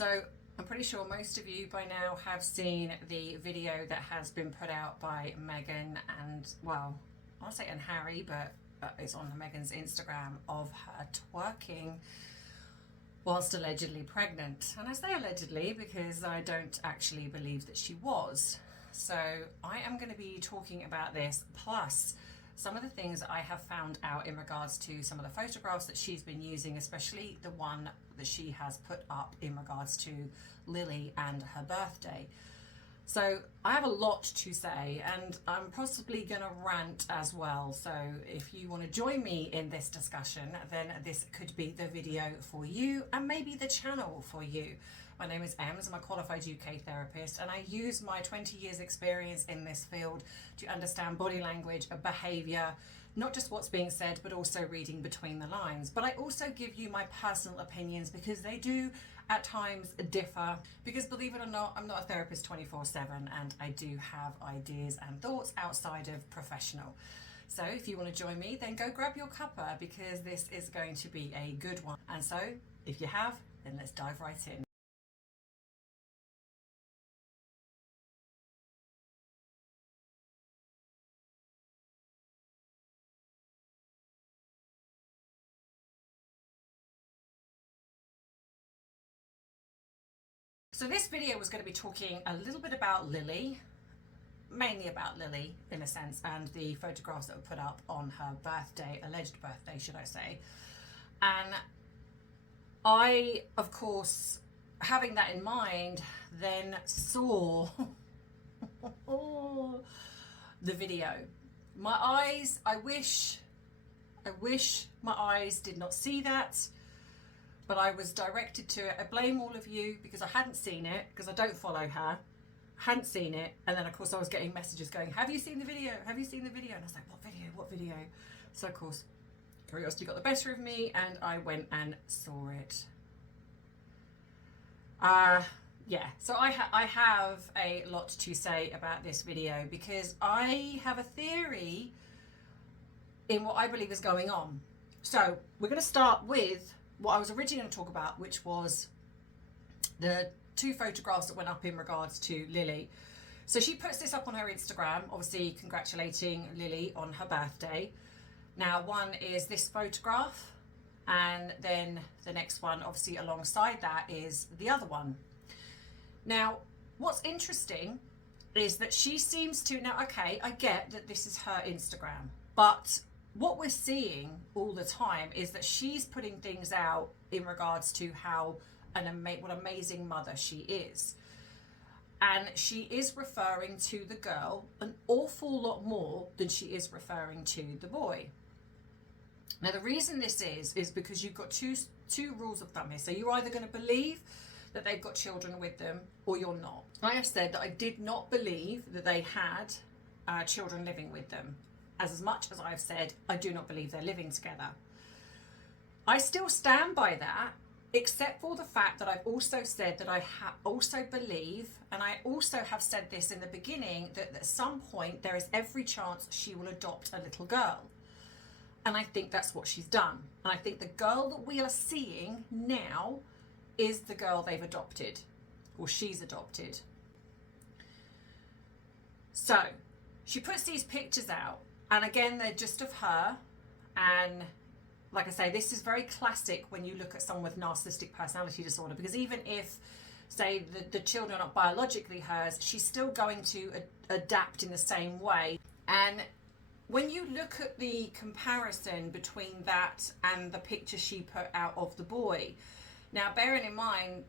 So I'm pretty sure most of you by now have seen the video that has been put out by Meghan and, well, I want to say and Harry, but it's on Meghan's Instagram, of her twerking whilst allegedly pregnant. And I say allegedly because I don't actually believe that she was. So I am going to be talking about this, plus some of the things I have found out in regards to some of the photographs that she's been using, especially the one that she has put up in regards to Lily and her birthday. So I have a lot to say, and I'm possibly going to rant as well. So if you want to join me in this discussion, then this could be the video for you, and maybe the channel for you. My name is Ems, I'm a qualified UK therapist, and I use my 20 years experience in this field to understand body language, behaviour, not just what's being said, but also reading between the lines. But I also give you my personal opinions because they do at times differ, because believe it or not, I'm not a therapist 24/7, and I do have ideas and thoughts outside of professional. So if you want to join me, then go grab your cuppa, because this is going to be a good one. And so if you have, then let's dive right in. So this video was going to be talking a little bit about Lily, mainly about Lily in a sense, and the photographs that were put up on her birthday, alleged birthday should I say. And I, of course, having that in mind, then saw the video. My eyes, I wish my eyes did not see that, but I was directed to it. I blame all of you because I hadn't seen it, because I don't follow her, hadn't seen it. And then of course I was getting messages going, have you seen the video? Have you seen the video? And I was like, what video? What video? So of course, curiosity got the better of me and I went and saw it. Yeah, so I have a lot to say about this video, because I have a theory in what I believe is going on. So we're going to start with what I was originally going to talk about, which was the two photographs that went up in regards to Lily. So she puts this up on her Instagram, obviously congratulating Lily on her birthday. Now, one is this photograph, and then the next one, obviously alongside that, is the other one. Now, what's interesting is that she seems to, now, okay, I get that this is her Instagram, but what we're seeing all the time is that she's putting things out in regards to how what amazing mother she is. And she is referring to the girl an awful lot more than she is referring to the boy. Now, the reason this is because you've got two rules of thumb here. So you're either going to believe that they've got children with them, or you're not. I have said that I did not believe that they had children living with them. As much as I've said, I do not believe they're living together. I still stand by that, except for the fact that I've also said that I also believe, and I also have said this in the beginning, that at some point there is every chance she will adopt a little girl. And I think that's what she's done. And I think the girl that we are seeing now is the girl they've adopted, or she's adopted. So she puts these pictures out, and again, they're just of her. And like I say, this is very classic when you look at someone with narcissistic personality disorder, because even if, say, the children are not biologically hers, she's still going to adapt in the same way. And when you look at the comparison between that and the picture she put out of the boy, now bearing in mind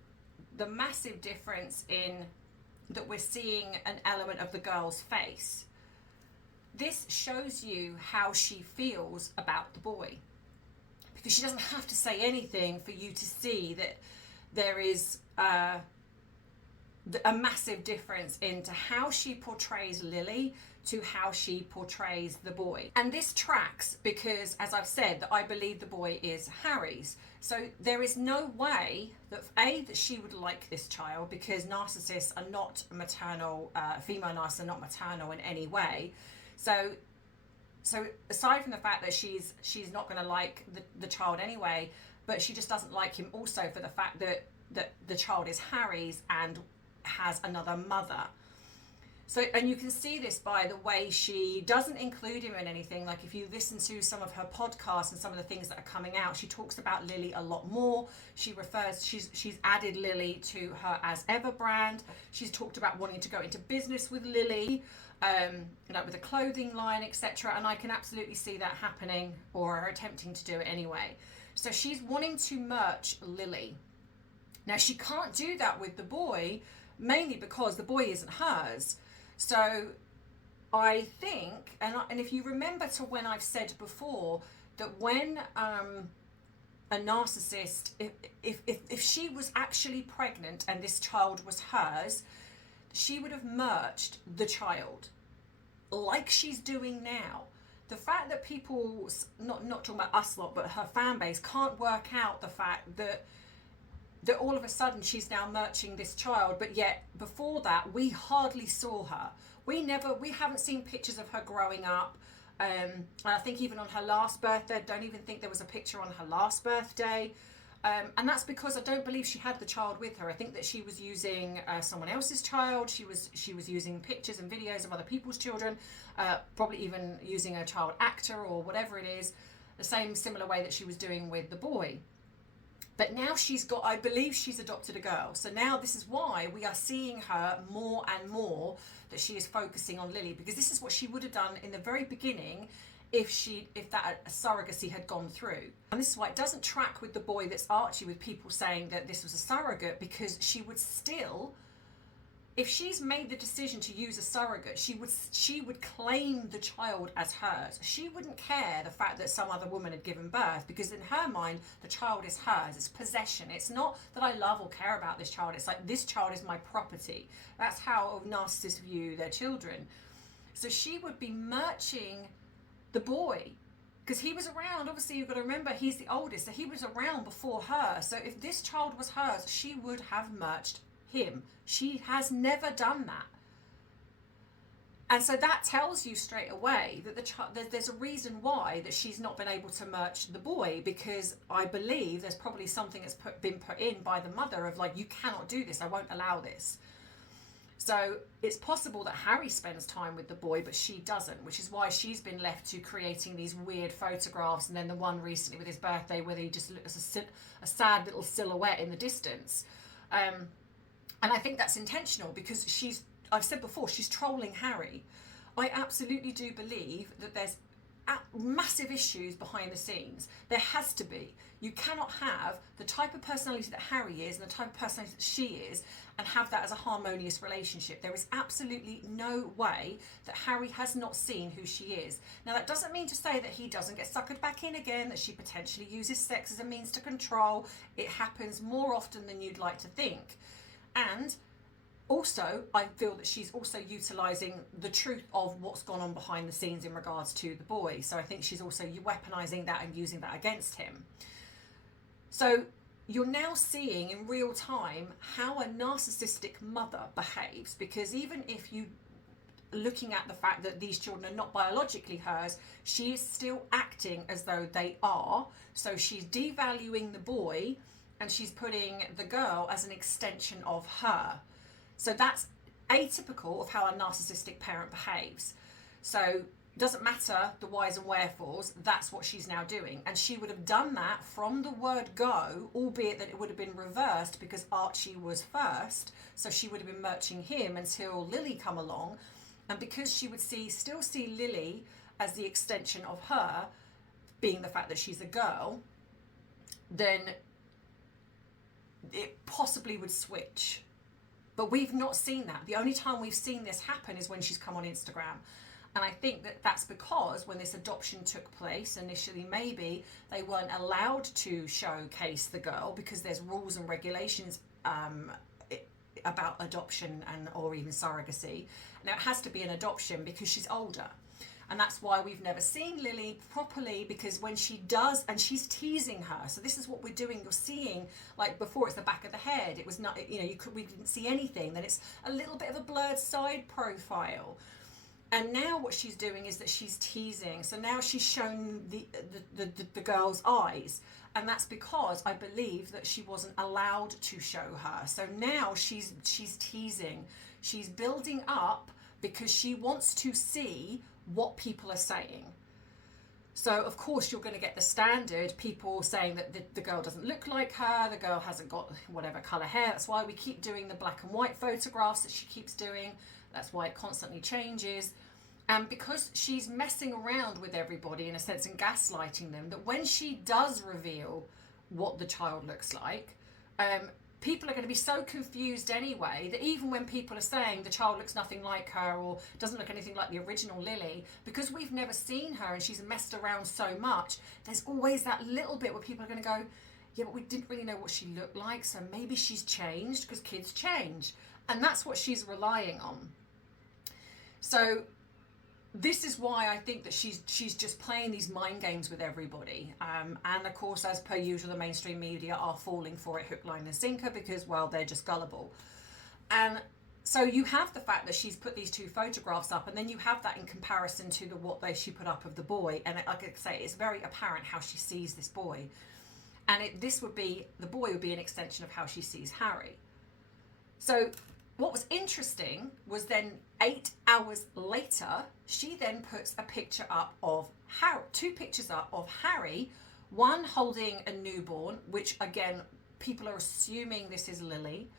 the massive difference in that we're seeing an element of the girl's face, this shows you how she feels about the boy, because she doesn't have to say anything for you to see that there is a massive difference into how she portrays Lily to how she portrays the boy. And this tracks because, as I've said, that I believe the boy is Harry's. So there is no way that that she would like this child, because narcissists are not maternal, female narcissists are not maternal in any way. So aside from the fact that she's not going to like the child anyway, but she just doesn't like him also for the fact that that the child is Harry's and has another mother. So, and you can see this by the way she doesn't include him in anything. Like if you listen to some of her podcasts and some of the things that are coming out, she talks about Lily a lot more. She refers, she's added Lily to her as ever brand. She's talked about wanting to go into business with Lily, like with a clothing line, etc. And I can absolutely see that happening, or her attempting to do it anyway. So she's wanting to merch Lily. Now she can't do that with the boy, mainly because the boy isn't hers. So I think, and if you remember to when I've said before, that when a narcissist, if she was actually pregnant and this child was hers, she would have merged the child like she's doing now. The fact that people, not talking about us lot, but her fan base, can't work out the fact that all of a sudden she's now merching this child, but yet before that we hardly saw her. We haven't seen pictures of her growing up. And I think even on her last birthday, I don't even think there was a picture on her last birthday. And that's because I don't believe she had the child with her. I think that she was using someone else's child. She was using pictures and videos of other people's children, probably even using a child actor or whatever it is, the same similar way that she was doing with the boy. But now I believe she's adopted a girl. So now this is why we are seeing her more and more, that she is focusing on Lily, because this is what she would have done in the very beginning if that surrogacy had gone through. And this is why it doesn't track with the boy that's Archie, with people saying that this was a surrogate, because she would still, if she's made the decision to use a surrogate, she would claim the child as hers. She wouldn't care the fact that some other woman had given birth, because in her mind, the child is hers. It's possession. It's not that I love or care about this child. It's like, this child is my property. That's how narcissists view their children. So she would be merching the boy, because he was around. Obviously, you've got to remember, he's the oldest, so he was around before her. So if this child was hers, she would have merged him. She has never done that. And so that tells you straight away that there's a reason why that she's not been able to merch the boy, because I believe there's probably something that's been put in by the mother of like, you cannot do this, I won't allow this. So it's possible that Harry spends time with the boy, but she doesn't, which is why she's been left to creating these weird photographs. And then the one recently with his birthday where he just looks a sad little silhouette in the distance. And I think that's intentional, because I've said before, she's trolling Harry. I absolutely do believe that there's massive issues behind the scenes. There has to be. You cannot have the type of personality that Harry is and the type of personality that she is and have that as a harmonious relationship. There is absolutely no way that Harry has not seen who she is. Now, that doesn't mean to say that he doesn't get suckered back in again, that she potentially uses sex as a means to control. It happens more often than you'd like to think. And also, I feel that she's also utilising the truth of what's gone on behind the scenes in regards to the boy. So I think she's also weaponising that and using that against him. So you're now seeing in real time how a narcissistic mother behaves, because even if you looking at the fact that these children are not biologically hers, she is still acting as though they are. So she's devaluing the boy and she's putting the girl as an extension of her. So that's atypical of how a narcissistic parent behaves. So it doesn't matter the whys and wherefores, that's what she's now doing. And she would have done that from the word go, albeit that it would have been reversed because Archie was first. So she would have been merching him until Lily come along. And because she would still see Lily as the extension of her, being the fact that she's a girl, then it possibly would switch. But we've not seen that. The only time we've seen this happen is when she's come on Instagram. And I think that that's because when this adoption took place, initially maybe they weren't allowed to showcase the girl because there's rules and regulations about adoption or even surrogacy. Now it has to be an adoption because she's older. And that's why we've never seen Lily properly, because when she does, and she's teasing her. So this is what we're doing. You're seeing, like before, it's the back of the head. It was not, we didn't see anything. Then it's a little bit of a blurred side profile. And now what she's doing is that she's teasing. So now she's shown the girl's eyes. And that's because I believe that she wasn't allowed to show her. So now she's teasing. She's building up because she wants to see what people are saying. So of course you're going to get the standard people saying that the girl doesn't look like her, the girl hasn't got whatever colour hair. That's why we keep doing the black and white photographs that she keeps doing. That's why it constantly changes. And because she's messing around with everybody in a sense and gaslighting them, that when she does reveal what the child looks like, people are going to be so confused anyway that even when people are saying the child looks nothing like her or doesn't look anything like the original Lily, because we've never seen her and she's messed around so much, there's always that little bit where people are going to go, yeah, but we didn't really know what she looked like, so maybe she's changed, because kids change. And that's what she's relying on. So this is why I think that she's just playing these mind games with everybody. And of course, as per usual, the mainstream media are falling for it hook, line and sinker because, well, they're just gullible. And so you have the fact that she's put these two photographs up, and then you have that in comparison to she put up of the boy. And like I say, it's very apparent how she sees this boy. And the boy would be an extension of how she sees Harry. So what was interesting was then 8 hours later, she then puts a picture up of Harry, 2 pictures up of Harry, one holding a newborn, which again, people are assuming this is Lily.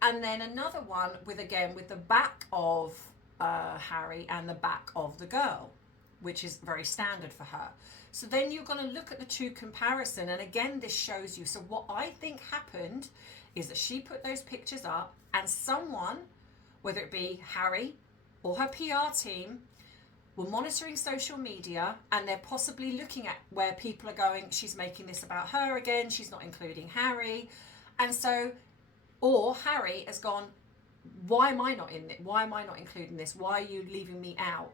And then another one with the back of Harry and the back of the girl, which is very standard for her. So then you're going to look at the 2 comparison. And again, this shows you. So what I think happened is that she put those pictures up, and someone, whether it be Harry or her PR team, were monitoring social media, and they're possibly looking at where people are going, she's making this about her again, she's not including Harry. And so, or Harry has gone, why am I not in it? Why am I not including this? Why are you leaving me out?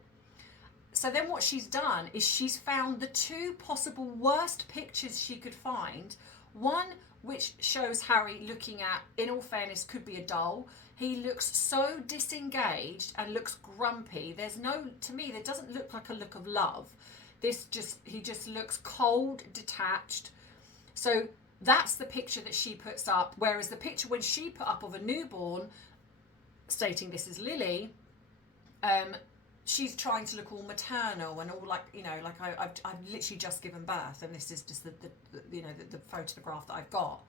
So then what she's done is she's found the 2 possible worst pictures she could find. One which shows Harry looking at, in all fairness, could be a doll. He looks so disengaged and looks grumpy. To me, there doesn't look like a look of love. He just looks cold, detached. So that's the picture that she puts up. Whereas the picture when she put up of a newborn, stating this is Lily, she's trying to look all maternal and all like, like I've literally just given birth, and this is just the photograph that I've got.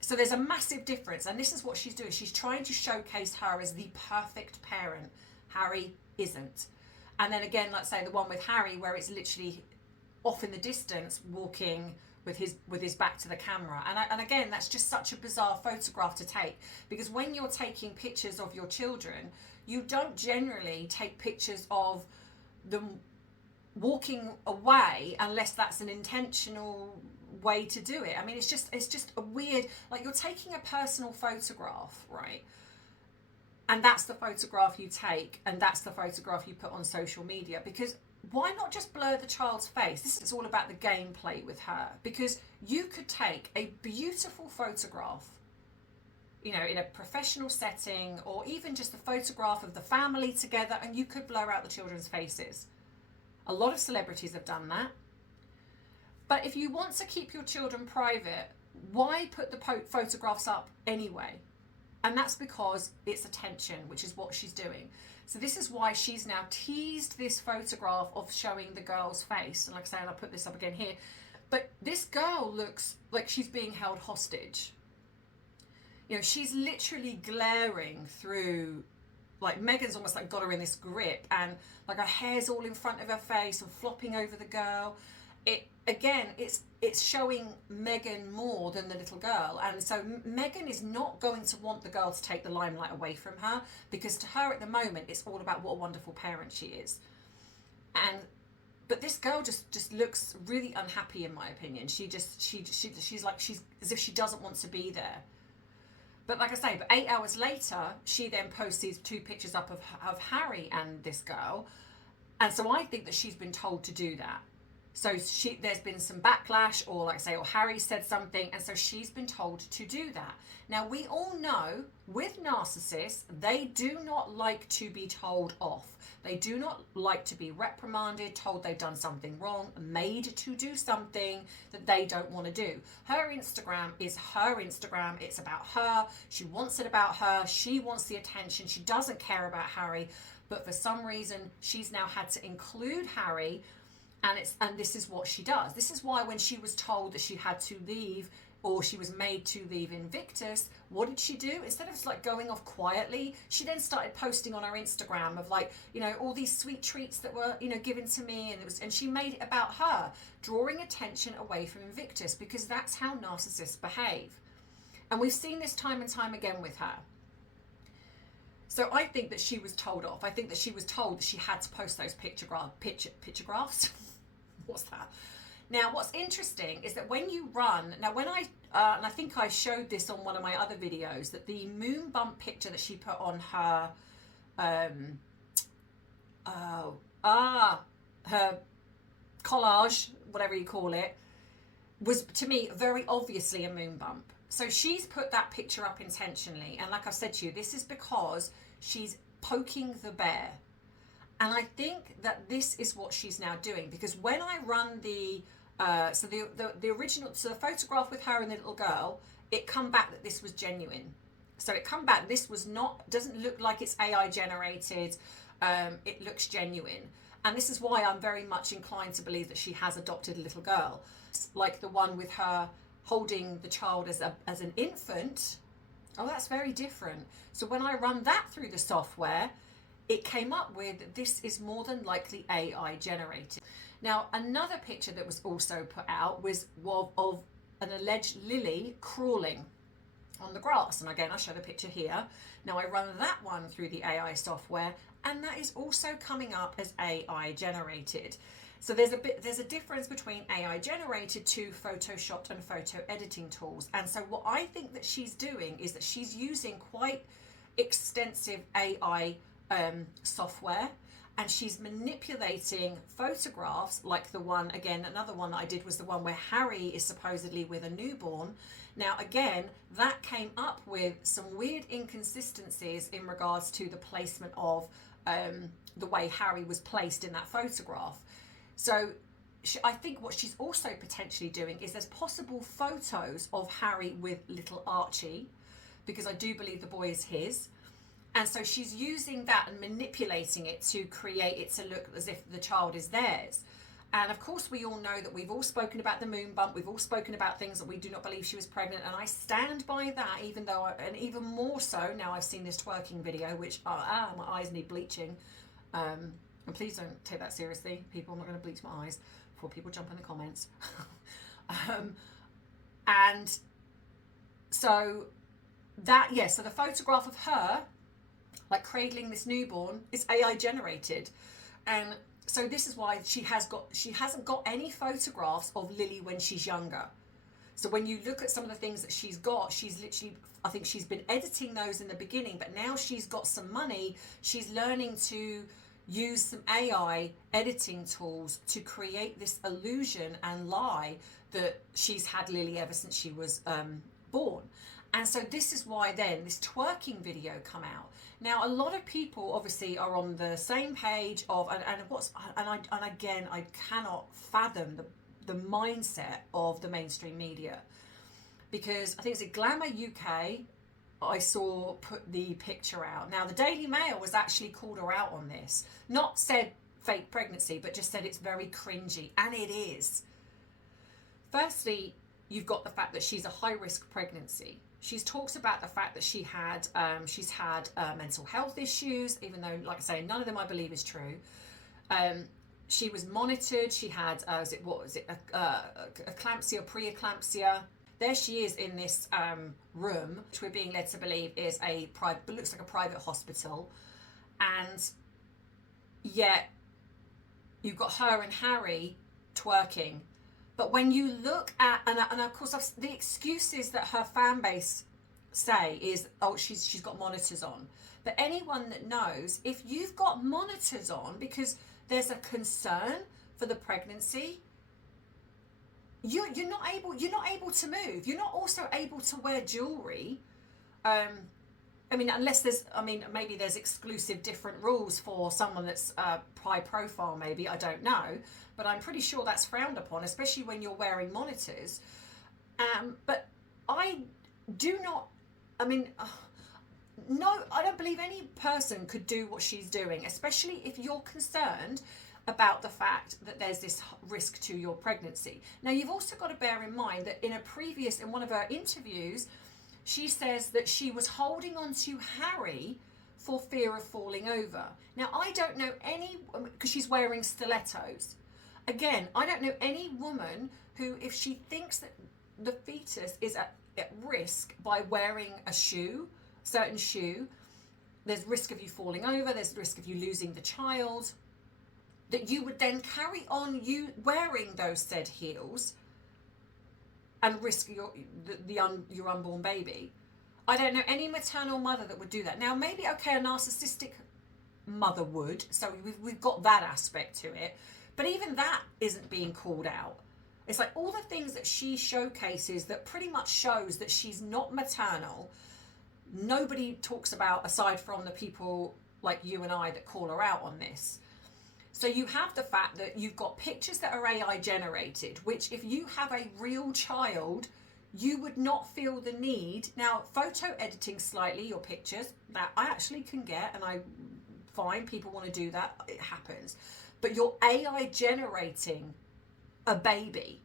So there's a massive difference, and this is what she's doing. She's trying to showcase her as the perfect parent. Harry isn't. And then again, let's say the one with Harry, where it's literally off in the distance, walking with his back to the camera. And again, that's just such a bizarre photograph to take, because when you're taking pictures of your children, you don't generally take pictures of them walking away unless that's an intentional way to do it. I mean, it's just a weird, like, you're taking a personal photograph, right? And that's the photograph you take, and that's the photograph you put on social media, because why not just blur the child's face? This is all about the gameplay with her, because you could take a beautiful photograph, in a professional setting, or even just a photograph of the family together, and you could blur out the children's faces. A lot of celebrities have done that. But if you want to keep your children private, why put the photographs up anyway? And that's because it's attention, which is what she's doing. So this is why she's now teased this photograph of showing the girl's face. And like I say, I'll put this up again here. But this girl looks like she's being held hostage. She's literally glaring through, like, Meghan's almost like got her in this grip, and like her hair's all in front of her face and flopping over the girl. It's showing Meghan more than the little girl. And so Meghan is not going to want the girl to take the limelight away from her, because to her at the moment, it's all about what a wonderful parent she is. But this girl just looks really unhappy, in my opinion. She's as if she doesn't want to be there. But like I say, 8 hours later, she then posts these 2 pictures up of Harry and this girl. And so I think that she's been told to do that. So there's been some backlash, or like I say, or Harry said something, and so she's been told to do that. Now we all know with narcissists, they do not like to be told off. They do not like to be reprimanded, told they've done something wrong, made to do something that they don't want to do. Her Instagram is her Instagram. It's about her. She wants it about her. She wants the attention. She doesn't care about Harry, but for some reason, she's now had to include Harry. And this is what she does. This is why when she was told that she had to leave, or she was made to leave Invictus, what did she do? Instead of like going off quietly, she then started posting on her Instagram of like, you know, all these sweet treats that were, you know, given to me, and she made it about her, drawing attention away from Invictus, because that's how narcissists behave. And we've seen this time and time again with her. So I think that she was told off. I think that she was told that she had to post those picture graphs. What's that? Now, what's interesting is that when you run, now when and I think I showed this on one of my other videos, that the moon bump picture that she put on her, her collage, whatever you call it, was to me very obviously a moon bump. So she's put that picture up intentionally. And like I've said to you, this is because she's poking the bear. And I think that this is what she's now doing, because when I run the original, so the photograph with her and the little girl, it come back that this was genuine. So it come back, this was not, doesn't look like it's AI generated. It looks genuine. And this is why I'm very much inclined to believe that she has adopted a little girl. Like the one with her holding the child as an infant. Oh, that's very different. So when I run that through the software, it came up with, this is more than likely AI generated. Now, another picture that was also put out was of an alleged Lily crawling on the grass. And again, I'll show the picture here. Now I run that one through the AI software, and that is also coming up as AI generated. So there's a difference between AI generated to photoshopped and photo editing tools. And so what I think that she's doing is that she's using quite extensive AI software, and she's manipulating photographs like the one, again, another one that I did was the one where Harry is supposedly with a newborn. Now again, that came up with some weird inconsistencies in regards to the placement of the way Harry was placed in that photograph. So I think what she's also potentially doing is there's possible photos of Harry with little Archie, because I do believe the boy is his. And so she's using that and manipulating it to create it to look as if the child is theirs. And of course, we all know that we've all spoken about the moon bump. We've all spoken about things that we do not believe she was pregnant. And I stand by that, even though, and even more so now I've seen this twerking video, which, my eyes need bleaching. And please don't take that seriously, people. I'm not going to bleach my eyes before people jump in the comments. And so that, so the photograph of her, like cradling this newborn, is AI generated. And so this is why she hasn't got any photographs of Lily when she's younger. So when you look at some of the things that she's got, she's literally, I think she's been editing those in the beginning, but now she's got some money. She's learning to use some AI editing tools to create this illusion and lie that she's had Lily ever since she was born. And so this is why then this twerking video come out. Now, a lot of people obviously are on the same page of, and again, I cannot fathom the mindset of the mainstream media, because I think it's a Glamour UK, I saw put the picture out. Now, the Daily Mail was actually called her out on this, not said fake pregnancy, but just said it's very cringy, and it is. Firstly, you've got the fact that she's a high-risk pregnancy. She's talks about the fact that she's had mental health issues, even though, like I say, none of them I believe is true. She was monitored. She had, eclampsia, pre-eclampsia. There she is in this room, which we're being led to believe is looks like a private hospital. And yet you've got her and Harry twerking. But when you look at, and of course, the excuses that her fan base say is, oh, she's got monitors on. But anyone that knows, if you've got monitors on because there's a concern for the pregnancy, you're not able to move. You're not also able to wear jewelry. I mean, unless there's, I mean, maybe there's exclusive different rules for someone that's high profile, maybe, I don't know. But I'm pretty sure that's frowned upon, especially when you're wearing monitors. But I do not, I mean, no, I don't believe any person could do what she's doing, especially if you're concerned about the fact that there's this risk to your pregnancy. Now, you've also got to bear in mind that in one of her interviews, she says that she was holding on to Harry for fear of falling over. Now, I don't know any, because she's wearing stilettos. Again, I don't know any woman who, if she thinks that the fetus is at risk by wearing a shoe, certain shoe, there's risk of you falling over, there's risk of you losing the child, that you would then carry on you wearing those said heels and risk your unborn baby. I don't know any maternal mother that would do that. Now, maybe, okay, a narcissistic mother would, so we've got that aspect to it, but even that isn't being called out. It's like all the things that she showcases that pretty much shows that she's not maternal, nobody talks about aside from the people like you and I that call her out on this. So you have the fact that you've got pictures that are AI generated, which if you have a real child, you would not feel the need. Now, photo editing slightly your pictures, that I actually can get, and I find people want to do that, it happens. But you're AI generating a baby.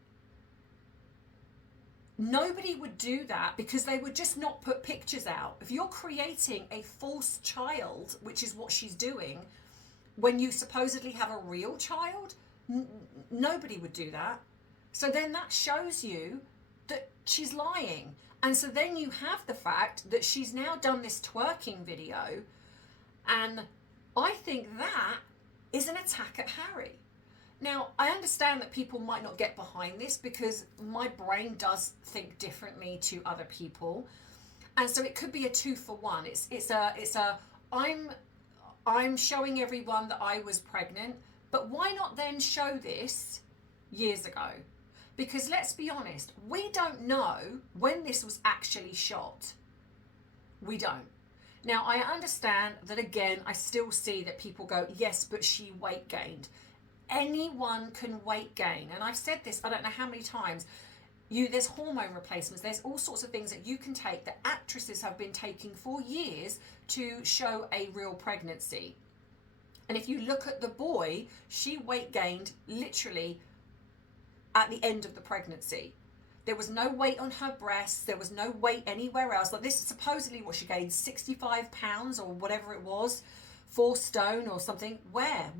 Nobody would do that because they would just not put pictures out. If you're creating a false child, which is what she's doing, when you supposedly have a real child, nobody would do that. So then that shows you that she's lying. And so then you have the fact that she's now done this twerking video, and I think that is an attack at Harry. Now, I understand that people might not get behind this because my brain does think differently to other people. And so it could be a 2-for-1. I'm showing everyone that I was pregnant, but why not then show this years ago? Because let's be honest, we don't know when this was actually shot. We don't. Now, I understand that, again, I still see that people go, yes, but she weight gained. Anyone can weight gain. And I've said this, I don't know how many times. There's hormone replacements. There's all sorts of things that you can take that actresses have been taking for years to show a real pregnancy. And if you look at the boy, she weight gained literally at the end of the pregnancy. There was no weight on her breasts. There was no weight anywhere else. Like, this is supposedly what she gained, 65 pounds or whatever it was, 4 stone or something. Where?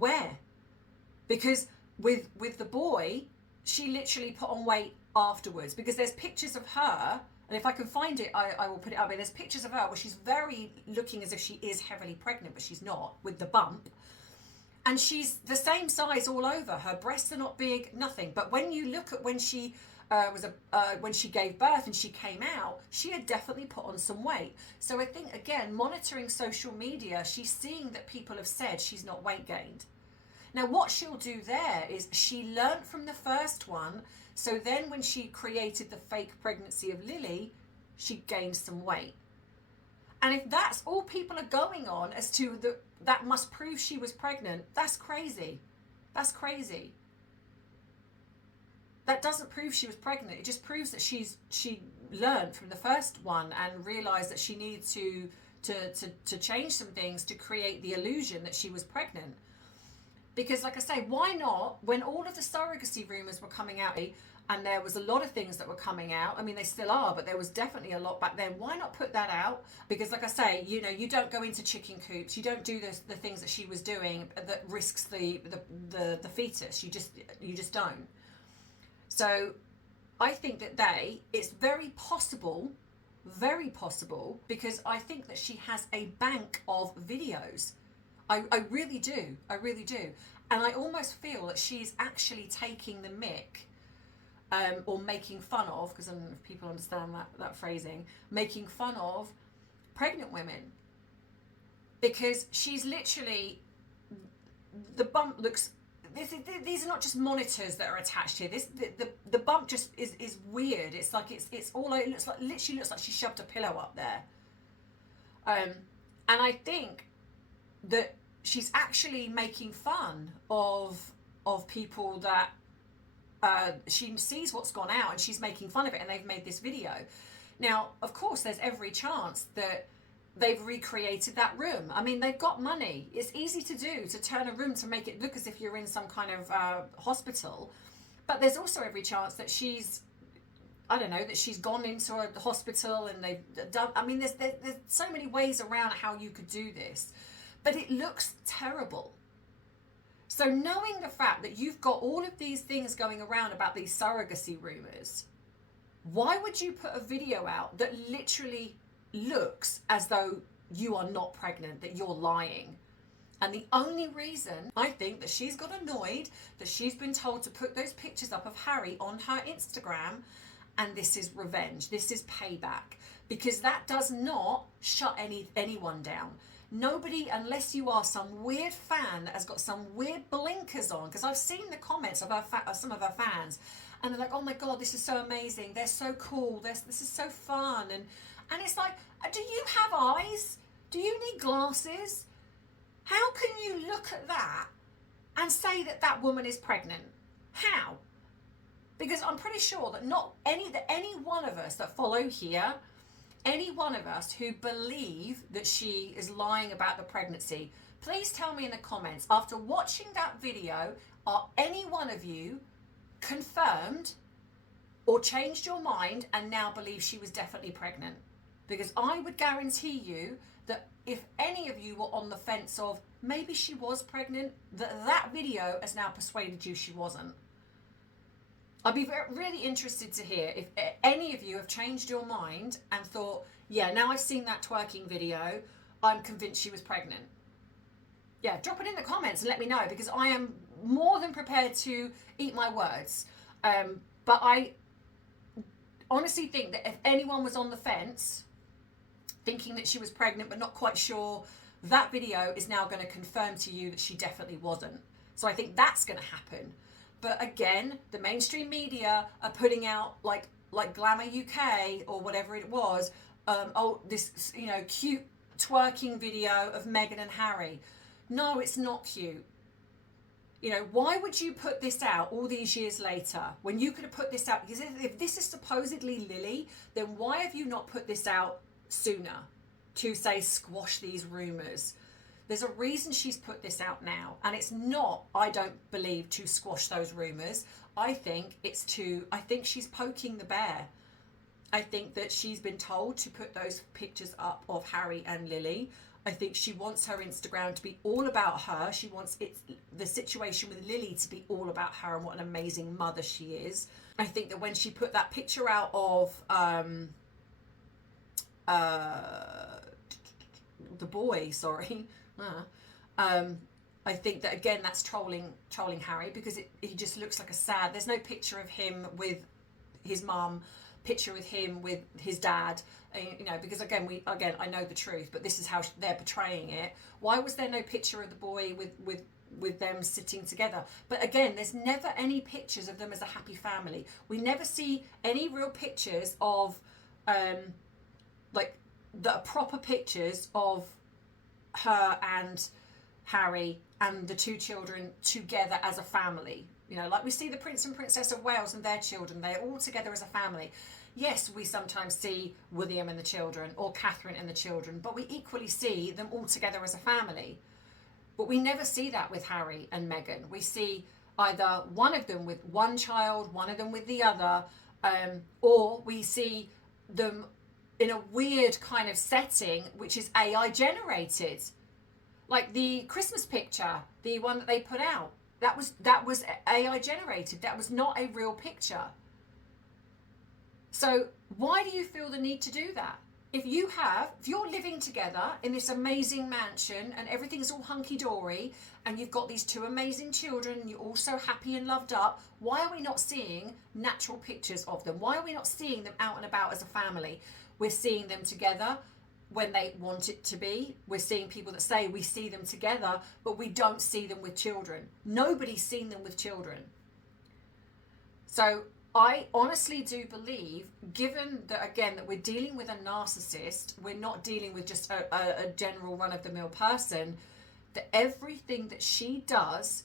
Because with the boy, she literally put on weight afterwards, because there's pictures of her, and if I can find it, I will put it up. There's pictures of her where she's very looking as if she is heavily pregnant, but she's not, with the bump. And she's the same size all over. Her breasts are not big, nothing. But when you look at when she when she gave birth and she came out, she had definitely put on some weight. So I think, again, monitoring social media, she's seeing that people have said she's not weight gained. Now, what she'll do there is she learnt from the first one. So then when she created the fake pregnancy of Lily, she gained some weight. And if that's all people are going on as to that must prove she was pregnant, that's crazy. That's crazy. That doesn't prove she was pregnant. It just proves that she learned from the first one and realised that she needed to change some things to create the illusion that she was pregnant. Because, like I say, why not, when all of the surrogacy rumours were coming out, and there was a lot of things that were coming out, I mean, they still are, but there was definitely a lot back then, why not put that out? Because, like I say, you don't go into chicken coops, you don't do the things that she was doing that risks the fetus, you just don't. So I think that it's very possible, because I think that she has a bank of videos. I really do. And I almost feel that she's actually taking the mick, or making fun of, because I don't know if people understand that phrasing, making fun of pregnant women. Because she's literally, the bump looks these are not just monitors that are attached here. The bump just is weird. It's like it's all it looks like. Literally looks like she shoved a pillow up there. And I think that she's actually making fun of people that she sees what's gone out, and she's making fun of it, and they've made this video. Now, of course, there's every chance that they've recreated that room. I mean, they've got money. It's easy to do, to turn a room to make it look as if you're in some kind of hospital. But there's also every chance that she's, I don't know, that she's gone into a hospital and they've done, I mean, there's so many ways around how you could do this. But it looks terrible. So knowing the fact that you've got all of these things going around about these surrogacy rumours, why would you put a video out that literally looks as though you are not pregnant, that you're lying? And the only reason I think that she's got annoyed that she's been told to put those pictures up of Harry on her Instagram, and this is revenge, this is payback, because that does not shut anyone down. Nobody, unless you are some weird fan that has got some weird blinkers on, because I've seen the comments of some of her fans, and they're like, oh my God, this is so amazing, they're so cool, this is so fun, and it's like, do you have eyes? Do you need glasses? How can you look at that and say that that woman is pregnant? How? Because I'm pretty sure that any one of us that follow here, any one of us who believe that she is lying about the pregnancy, please tell me in the comments, after watching that video, are any one of you confirmed or changed your mind and now believe she was definitely pregnant? Because I would guarantee you that if any of you were on the fence of maybe she was pregnant, that video has now persuaded you she wasn't. I'd be really interested to hear if any of you have changed your mind and thought, yeah, now I've seen that twerking video, I'm convinced she was pregnant. Yeah, drop it in the comments and let me know, because I am more than prepared to eat my words. But I honestly think that if anyone was on the fence, thinking that she was pregnant but not quite sure, that video is now going to confirm to you that she definitely wasn't. So I think that's going to happen. But again, the mainstream media are putting out like Glamour UK or whatever it was, this cute twerking video of Meghan and Harry. No, it's not cute. Why would you put this out all these years later when you could have put this out? Because if this is supposedly Lily, then why have you not put this out sooner to say squash these rumours? There's a reason she's put this out now, and it's not, I don't believe, to squash those rumours. I think she's poking the bear. I think that she's been told to put those pictures up of Harry and Lily. I think she wants her Instagram to be all about her. She wants the situation with Lily to be all about her and what an amazing mother she is. I think that when she put that picture out of the boy, sorry, I think that again that's trolling Harry, because he just looks like a sad. There's no picture of him with his mum, picture with him with his dad, because again I know the truth, but this is how they're portraying it. Why was there no picture of the boy with them sitting together? But again, there's never any pictures of them as a happy family. We never see any real pictures of the proper pictures of her and Harry and the two children together as a family. Like we see the Prince and Princess of Wales and their children, they're all together as a family. Yes, we sometimes see William and the children or Catherine and the children, but we equally see them all together as a family. But we never see that with Harry and Meghan. We see either one of them with one child, one of them with the other, or we see them in a weird kind of setting, which is AI generated. Like the Christmas picture, the one that they put out, that was AI generated. That was not a real picture. So why do you feel the need to do that? If you're living together in this amazing mansion and everything's all hunky-dory and you've got these two amazing children and you're all so happy and loved up, why are we not seeing natural pictures of them? Why are we not seeing them out and about as a family? We're seeing them together when they want it to be. We're seeing people that say we see them together, but we don't see them with children. Nobody's seen them with children. So I honestly do believe, given that, again, that we're dealing with a narcissist, we're not dealing with just a general run-of-the-mill person, that everything that she does,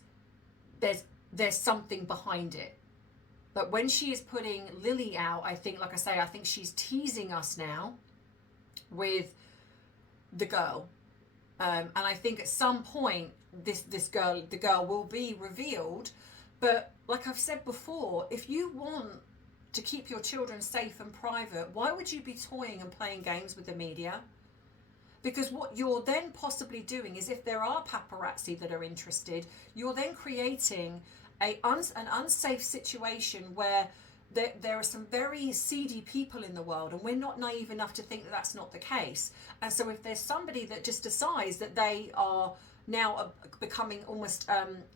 there's something behind it. But when she is putting Lily out, I think, like I say, I think she's teasing us now with the girl. And I think at some point, the girl will be revealed. But like I've said before, if you want to keep your children safe and private, why would you be toying and playing games with the media? Because what you're then possibly doing is, if there are paparazzi that are interested, you're then creating an unsafe situation where there are some very seedy people in the world, and we're not naive enough to think that that's not the case. And so if there's somebody that just decides that they are now becoming almost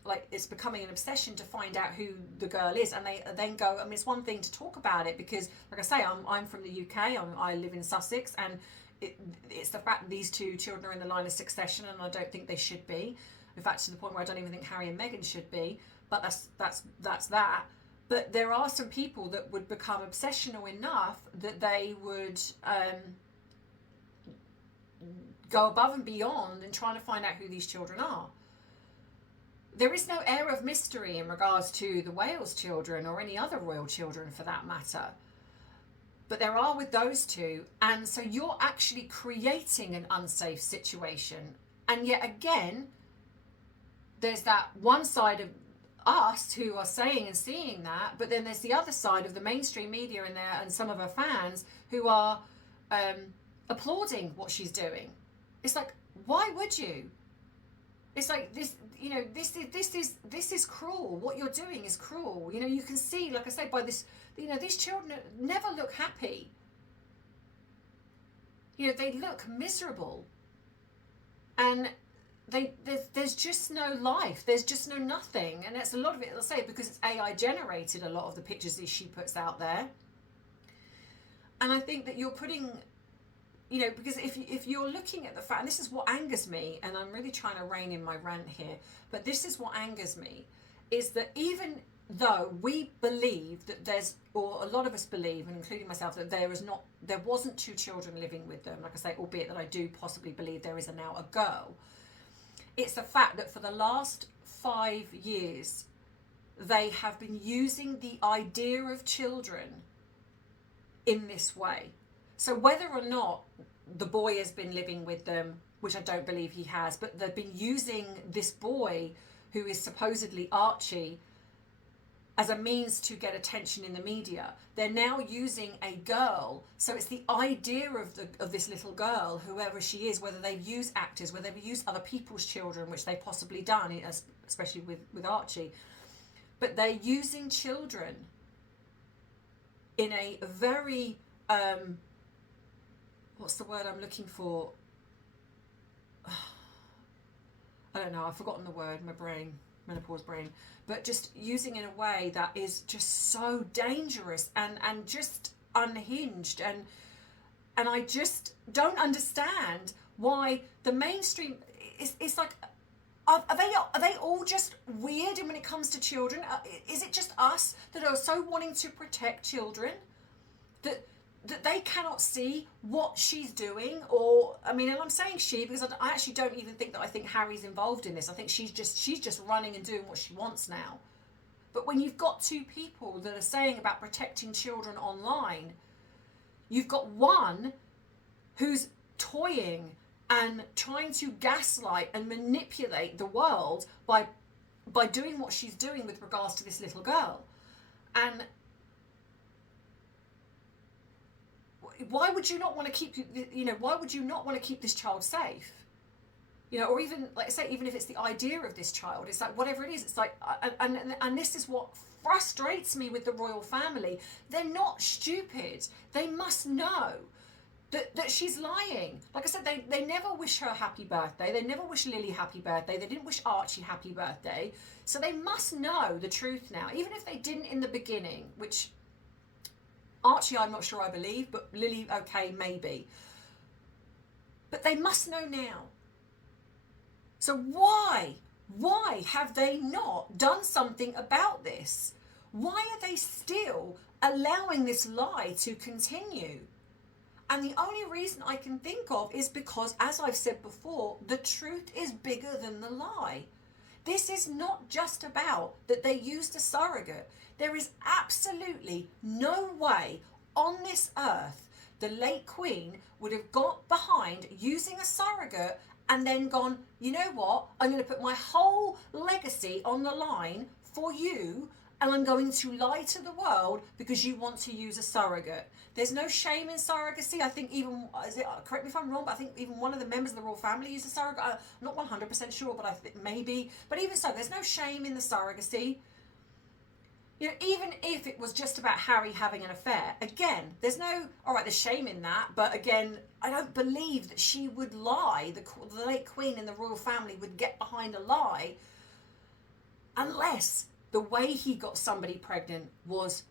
like it's becoming an obsession to find out who the girl is, and they then go, I mean, it's one thing to talk about it, because like I say, I'm from the UK, I live in Sussex, and it's the fact that these two children are in the line of succession, and I don't think they should be. In fact, to the point where I don't even think Harry and Meghan should be. But that's that. But there are some people that would become obsessional enough that they would go above and beyond in trying to find out who these children are. There is no air of mystery in regards to the Wales children or any other royal children for that matter. But there are with those two. And so you're actually creating an unsafe situation. And yet again, there's that one side of us who are saying and seeing that, but then there's the other side of the mainstream media in there and some of her fans who are applauding what she's doing. It's like, why would you? It's like this, you know, this is cruel. What you're doing is cruel. You know, you can see, like I say, by this, you know, these children never look happy. You know, they look miserable, and there's just no life, there's just no nothing. And that's a lot of it, I'll say, because it's AI generated, a lot of the pictures that she puts out there. And I think that you're putting, you know, because if you're looking at the fact, and this is what angers me, and I'm really trying to rein in my rant here, but this is what angers me, is that even though we believe that there's, or a lot of us believe, and including myself, that there wasn't two children living with them, like I say, albeit that I do possibly believe there is now a girl. It's the fact that for the last 5 years, they have been using the idea of children in this way. So whether or not the boy has been living with them, which I don't believe he has, but they've been using this boy, who is supposedly Archie, as a means to get attention in the media. They're now using a girl, so it's the idea of this little girl, whoever she is, whether they've used actors, whether they've used other people's children, which they've possibly done, especially with Archie. But they're using children in a very, what's the word I'm looking for? I don't know, I've forgotten the word, my brain, menopause brain. But just using in a way that is just so dangerous and just unhinged, and I just don't understand why the mainstream it's like, are they all just weird? And when it comes to children, is it just us that are so wanting to protect children that they cannot see what she's doing? Or, I mean, and I'm saying she because I actually don't even think that I think Harry's involved in this. I think she's just running and doing what she wants now. But when you've got two people that are saying about protecting children online, you've got one who's toying and trying to gaslight and manipulate the world by doing what she's doing with regards to this little girl. And why would you not want to keep, you know, why would you not want to keep this child safe? You know, or even, like I say, even if it's the idea of this child, it's like, whatever it is, it's like, and this is what frustrates me with the royal family. They're not stupid. They must know that she's lying. Like I said, they never wish her happy birthday. They never wish Lily happy birthday. They didn't wish Archie happy birthday. So they must know the truth now, even if they didn't in the beginning, which Archie, I'm not sure I believe, but Lily, okay, maybe. But they must know now. So why have they not done something about this? Why are they still allowing this lie to continue? And the only reason I can think of is because, as I've said before, the truth is bigger than the lie. This is not just about that they used a surrogate. There is absolutely no way on this earth the late Queen would have got behind using a surrogate and then gone, you know what, I'm going to put my whole legacy on the line for you, and I'm going to lie to the world because you want to use a surrogate. There's no shame in surrogacy. I think even, correct me if I'm wrong, but I think even one of the members of the royal family used a surrogate. I'm not 100% sure, but I think maybe. But even so, there's no shame in the surrogacy. You know, even if it was just about Harry having an affair, again, there's no, all right, there's shame in that, but again, I don't believe that she would lie, the late Queen in the royal family would get behind a lie, unless the way he got somebody pregnant was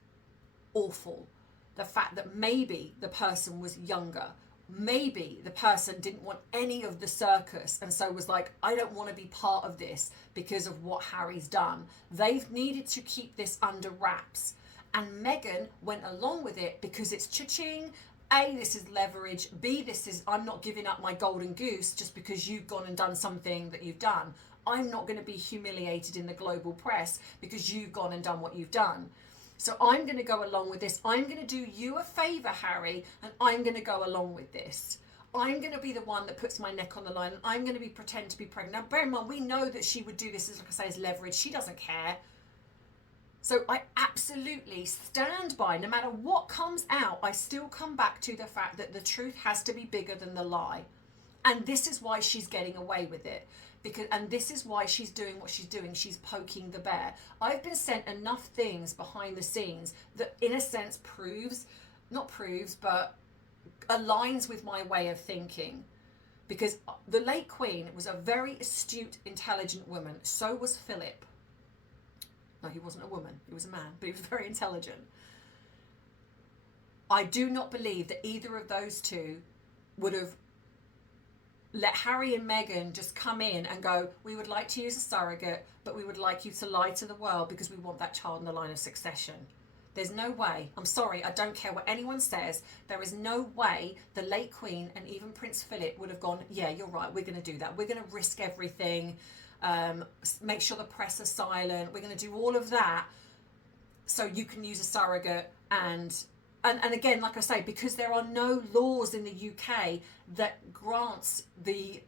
awful. The fact that maybe the person was younger, maybe the person didn't want any of the circus and so was like, I don't want to be part of this because of what Harry's done. They've needed to keep this under wraps, and Meghan went along with it because it's cha-ching. A, this is leverage. B, this is, I'm not giving up my golden goose just because you've gone and done something that you've done. I'm not going to be humiliated in the global press because you've gone and done what you've done. So I'm going to go along with this. I'm going to do you a favour, Harry, and I'm going to go along with this. I'm going to be the one that puts my neck on the line, and I'm going to pretend to be pregnant. Now, bear in mind, we know that she would do this, as like I say, as leverage. She doesn't care. So I absolutely stand by, no matter what comes out, I still come back to the fact that the truth has to be bigger than the lie. And this is why she's getting away with it. And this is why she's doing what she's doing. She's poking the bear. I've been sent enough things behind the scenes that, in a sense, but aligns with my way of thinking. Because the late Queen was a very astute, intelligent woman. So was Philip. No, he wasn't a woman. He was a man, but he was very intelligent. I do not believe that either of those two would have let Harry and Meghan just come in and go, we would like to use a surrogate, but we would like you to lie to the world because we want that child in the line of succession. There's no way. I'm sorry, I don't care what anyone says. There is no way the late Queen and even Prince Philip would have gone, yeah, you're right, we're going to do that. We're going to risk everything, make sure the press are silent. We're going to do all of that so you can use a surrogate. And again, like I say, because there are no laws in the UK that grants the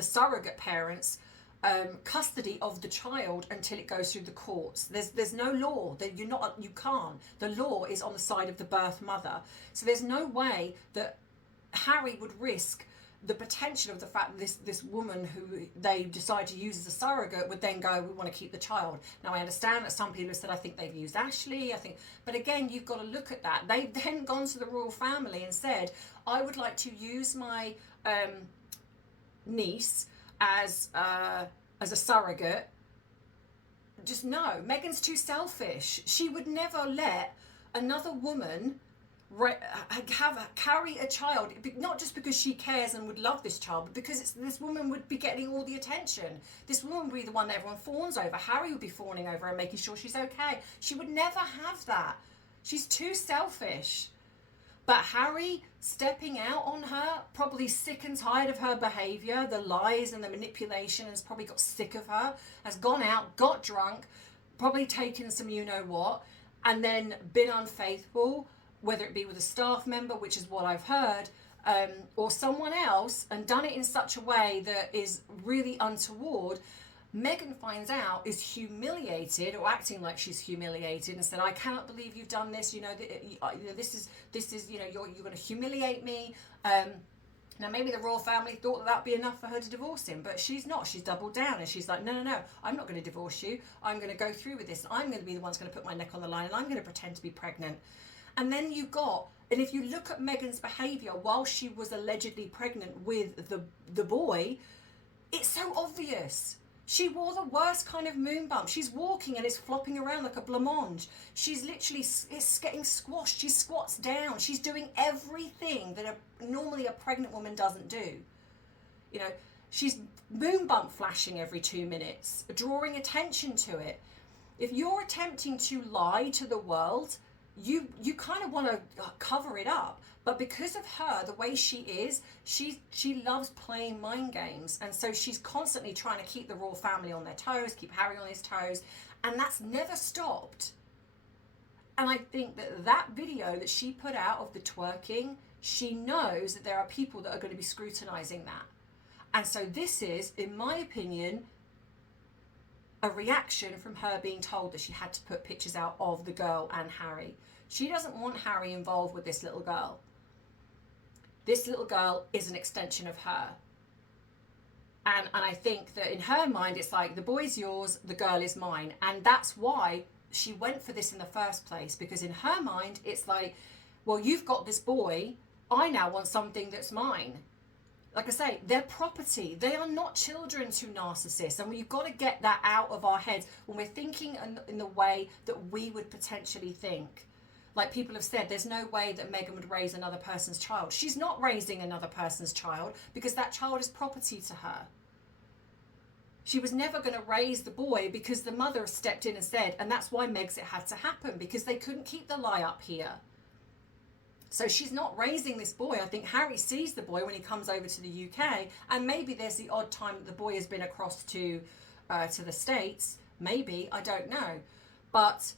surrogate parents custody of the child until it goes through the courts. There's no law that you can't. The law is on the side of the birth mother. So there's no way that Harry would risk the potential of the fact that this woman who they decide to use as a surrogate would then go, we want to keep the child. Now, I understand that some people have said, I think they've used Ashley, but again, you've got to look at that. They've then gone to the royal family and said, I would like to use my niece as a surrogate. Just no, Meghan's too selfish. She would never let another woman carry a child, not just because she cares and would love this child, but because this woman would be getting all the attention. This woman would be the one that everyone fawns over. Harry would be fawning over and making sure she's okay. She would never have that. She's too selfish. But Harry stepping out on her, probably sick and tired of her behaviour, the lies and the manipulation, has probably got sick of her, has gone out, got drunk, probably taken some you-know-what, and then been unfaithful, whether it be with a staff member, which is what I've heard, or someone else, and done it in such a way that is really untoward. Meghan finds out, is humiliated, or acting like she's humiliated, and said, I cannot believe you've done this, this is you're going to humiliate me. Now, maybe the royal family thought that that'd be enough for her to divorce him, but she's not. She's doubled down, and she's like, no, I'm not going to divorce you. I'm going to go through with this, and I'm going to be the one who's going to put my neck on the line, and I'm going to pretend to be pregnant. And then and if you look at Meghan's behaviour while she was allegedly pregnant with the boy, it's so obvious. She wore the worst kind of moon bump. She's walking and it's flopping around like a blancmange. She's literally it's getting squashed. She squats down. She's doing everything that normally a pregnant woman doesn't do. You know, she's moon bump flashing every 2 minutes, drawing attention to it. If you're attempting to lie to the world, you kind of want to cover it up. But because of her, the way she is, she loves playing mind games. And so she's constantly trying to keep the royal family on their toes, keep Harry on his toes. And that's never stopped. And I think that video that she put out of the twerking, she knows that there are people that are going to be scrutinizing that. And so this is, in my opinion, a reaction from her being told that she had to put pictures out of the girl and Harry. She doesn't want Harry involved with this little girl. This little girl is an extension of her. And I think that in her mind, it's like, the boy's yours, the girl is mine. And that's why she went for this in the first place. Because in her mind, it's like, well, you've got this boy. I now want something that's mine. Like I say, they're property. They are not children to narcissists. And we've got to get that out of our heads when we're thinking in the way that we would potentially think. Like people have said, there's no way that Meghan would raise another person's child. She's not raising another person's child because that child is property to her. She was never going to raise the boy because the mother stepped in and said, and that's why Meg's it had to happen, because they couldn't keep the lie up here. So she's not raising this boy. I think Harry sees the boy when he comes over to the UK, and maybe there's the odd time that the boy has been across to the States. Maybe, I don't know. But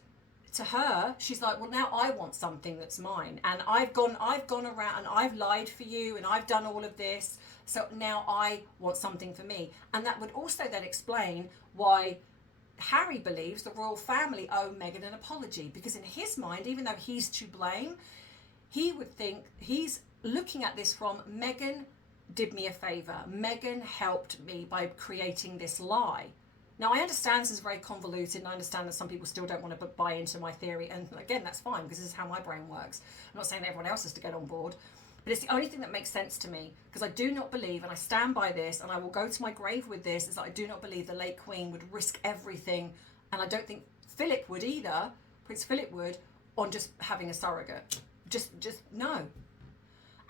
to her, she's like, well, now I want something that's mine. And I've gone around and I've lied for you and I've done all of this. So now I want something for me. And that would also then explain why Harry believes the royal family owe Meghan an apology. Because in his mind, even though he's to blame, he would think he's looking at this from, Meghan did me a favour. Meghan helped me by creating this lie. Now, I understand this is very convoluted, and I understand that some people still don't want to buy into my theory. And again, that's fine, because this is how my brain works. I'm not saying that everyone else has to get on board, but it's the only thing that makes sense to me, because I do not believe, and I stand by this, and I will go to my grave with this, is that I do not believe the late Queen would risk everything, and I don't think Philip would either, Prince Philip would, on just having a surrogate. Just no.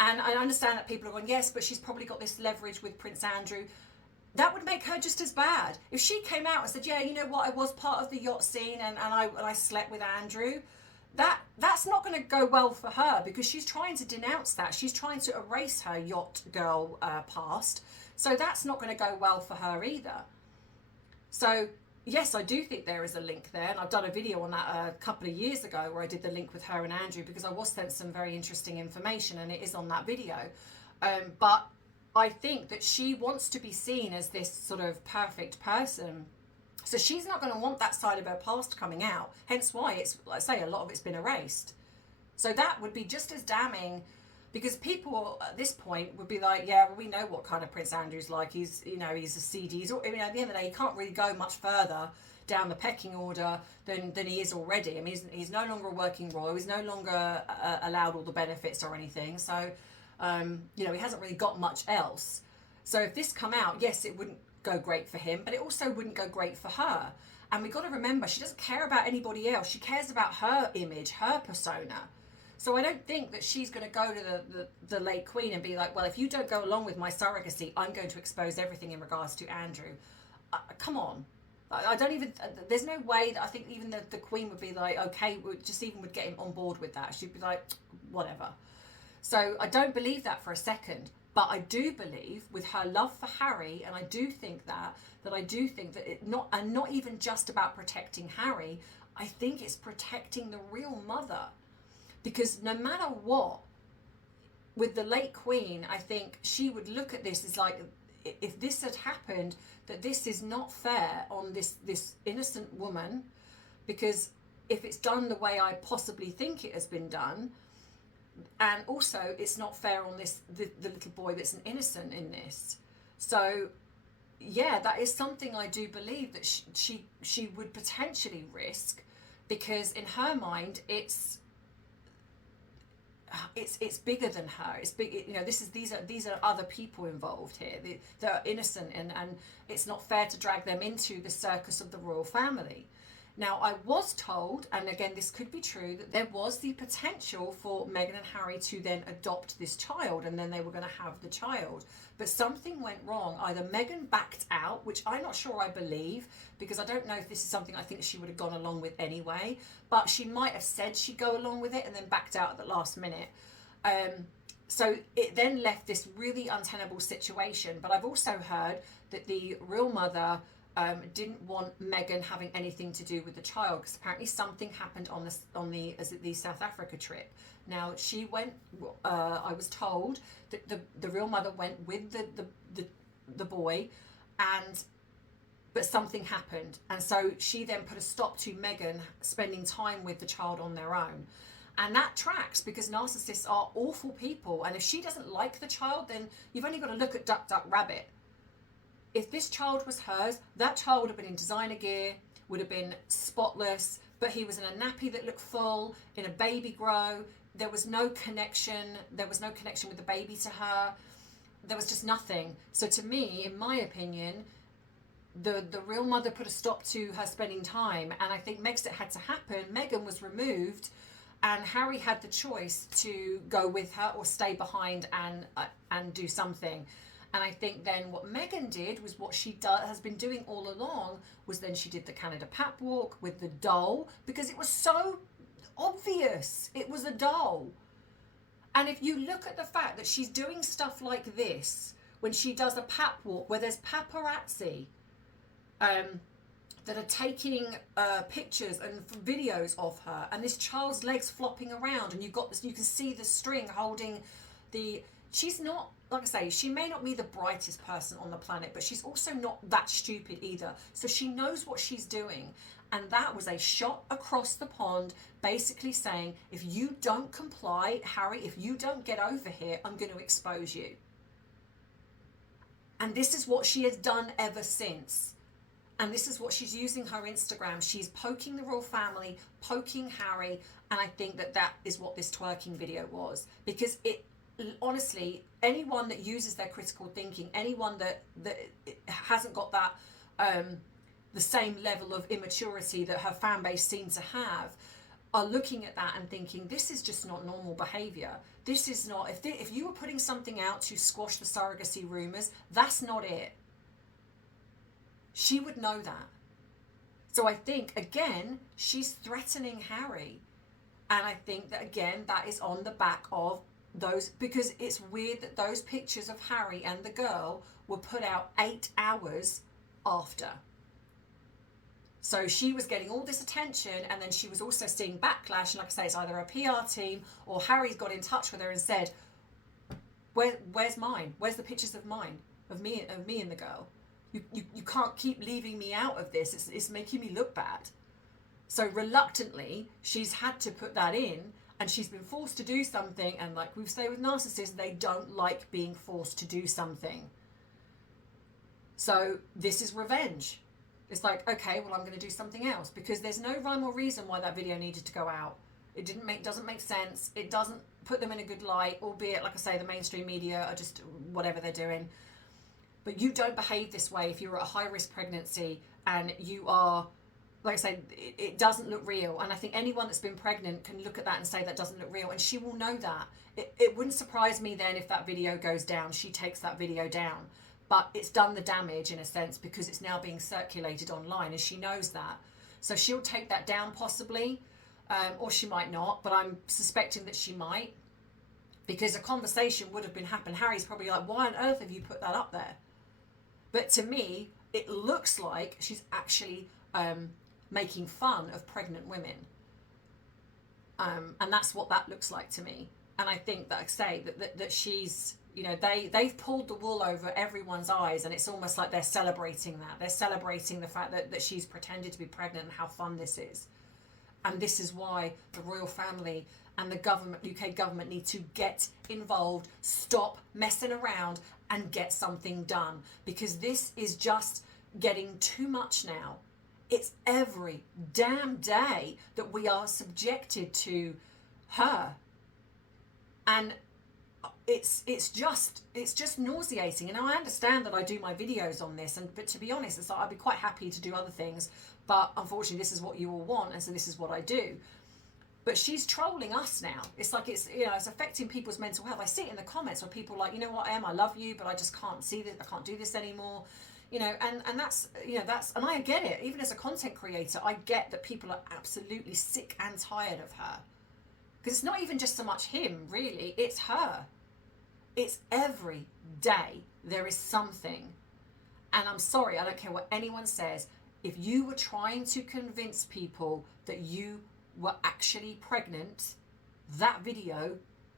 And I understand that people are going, yes, but she's probably got this leverage with Prince Andrew. That would make her just as bad. If she came out and said, yeah, you know what, I was part of the yacht scene and I slept with Andrew, that's not going to go well for her, because she's trying to denounce that. She's trying to erase her yacht girl past. So that's not going to go well for her either. So yes, I do think there is a link there. And I've done a video on that a couple of years ago where I did the link with her and Andrew, because I was sent some very interesting information, and it is on that video. But I think that she wants to be seen as this sort of perfect person. So she's not going to want that side of her past coming out. Hence why it's, like I say, a lot of it's been erased. So that would be just as damning, because people at this point would be like, yeah, well, we know what kind of Prince Andrew's like. He's, you know, he's a seedy. At the end of the day, he can't really go much further down the pecking order than he is already. I mean, he's no longer a working royal. He's no longer allowed all the benefits or anything. So, you know, he hasn't really got much else. So if this come out, yes, it wouldn't go great for him, but it also wouldn't go great for her. And we've got to remember, she doesn't care about anybody else. She cares about her image, her persona. So I don't think that she's going to go to the late Queen and be like, well, if you don't go along with my surrogacy, I'm going to expose everything in regards to Andrew. Come on. I don't even, there's no way that I think even the Queen would be like, okay, just even would get him on board with that. She'd be like, whatever. So I don't believe that for a second. But I do believe with her love for Harry, and I do think that it not even just about protecting Harry, I think it's protecting the real mother. Because no matter what, with the late Queen, I think she would look at this as like, if this had happened, that this is not fair on this innocent woman, because if it's done the way I possibly think it has been done, and also it's not fair on the little boy that's an innocent in this. So yeah, that is something I do believe that she would potentially risk, because in her mind it's bigger than her. It's big. You know, these are other people involved here. They're innocent, and it's not fair to drag them into the circus of the royal family. Now, I was told, and again, this could be true, that there was the potential for Meghan and Harry to then adopt this child, and then they were going to have the child. But something went wrong. Either Meghan backed out, which I'm not sure I believe, because I don't know if this is something I think she would have gone along with anyway, but she might have said she'd go along with it and then backed out at the last minute. So it then left this really untenable situation. But I've also heard that the real mother didn't want Meghan having anything to do with the child, because apparently something happened on the South Africa trip. Now, she went, I was told that the real mother went with the boy, but something happened, and so she then put a stop to Meghan spending time with the child on their own. And that tracks, because narcissists are awful people, and if she doesn't like the child, then you've only got to look at Duck Duck Rabbit. If this child was hers, that child would have been in designer gear, would have been spotless, but he was in a nappy that looked full, in a baby grow. There was no connection. There was no connection with the baby to her. There was just nothing. So to me, in my opinion, the real mother put a stop to her spending time. And I think next it had to happen, Meghan was removed, and Harry had the choice to go with her or stay behind and do something. And I think then what Meghan did was what she has been doing all along, was then she did the Canada Pap Walk with the doll, because it was so obvious it was a doll. And if you look at the fact that she's doing stuff like this, when she does a pap walk where there's paparazzi that are taking pictures and videos of her, and this child's legs flopping around, and you've got this, you can see the string holding the, she's not, like I say, she may not be the brightest person on the planet, but she's also not that stupid either. So she knows what she's doing. And that was a shot across the pond, basically saying, if you don't comply, Harry, if you don't get over here, I'm going to expose you. And this is what she has done ever since. And this is what she's using her Instagram. She's poking the royal family, poking Harry. And I think that that is what this twerking video was. Because it, honestly, anyone that uses their critical thinking, anyone that hasn't got that the same level of immaturity that her fan base seems to have, are looking at that and thinking, this is just not normal behaviour. This is not, if you were putting something out to squash the surrogacy rumours, that's not it. She would know that. So I think, again, she's threatening Harry. And I think that, again, that is on the back of those, because it's weird that those pictures of Harry and the girl were put out 8 hours after. So she was getting all this attention, and then she was also seeing backlash. And like I say, it's either a PR team or Harry's got in touch with her and said, where's mine? Where's the pictures of mine, of me and the girl? You can't keep leaving me out of this. It's making me look bad. So reluctantly, she's had to put that in, and she's been forced to do something. And like we say with narcissists, they don't like being forced to do something. So this is revenge. It's like, okay, well, I'm going to do something else, because there's no rhyme or reason why that video needed to go out. It doesn't make sense. It doesn't put them in a good light, albeit, like I say, the mainstream media are just whatever they're doing. But you don't behave this way if you're at a high-risk pregnancy and you are, like I say, it doesn't look real. And I think anyone that's been pregnant can look at that and say that doesn't look real, and she will know that. It wouldn't surprise me then if that video goes down. She takes that video down. But it's done the damage in a sense, because it's now being circulated online, and she knows that. So she'll take that down possibly, or she might not, but I'm suspecting that she might, because a conversation would have been happened. Harry's probably like, why on earth have you put that up there? But to me, it looks like she's actually making fun of pregnant women. And that's what that looks like to me. And I think that, I say, that she's, you know, they've pulled the wool over everyone's eyes, and it's almost like they're celebrating that. They're celebrating the fact that she's pretended to be pregnant and how fun this is. And this is why the royal family and the government, UK government, need to get involved, stop messing around and get something done. Because this is just getting too much now. It's every damn day that we are subjected to her. And it's just nauseating. And I understand that I do my videos on this, but to be honest, it's like I'd be quite happy to do other things, but unfortunately this is what you all want, and so this is what I do. But she's trolling us now. It's like it's affecting people's mental health. I see it in the comments where people are like, you know what, I love you, but I just can't see this. I can't do this anymore. And that's and I get it. Even as a content creator, I get that people are absolutely sick and tired of her. Because it's not even just so much him, really. It's her. It's every day there is something. And I'm sorry, I don't care what anyone says. If you were trying to convince people that you were actually pregnant, that video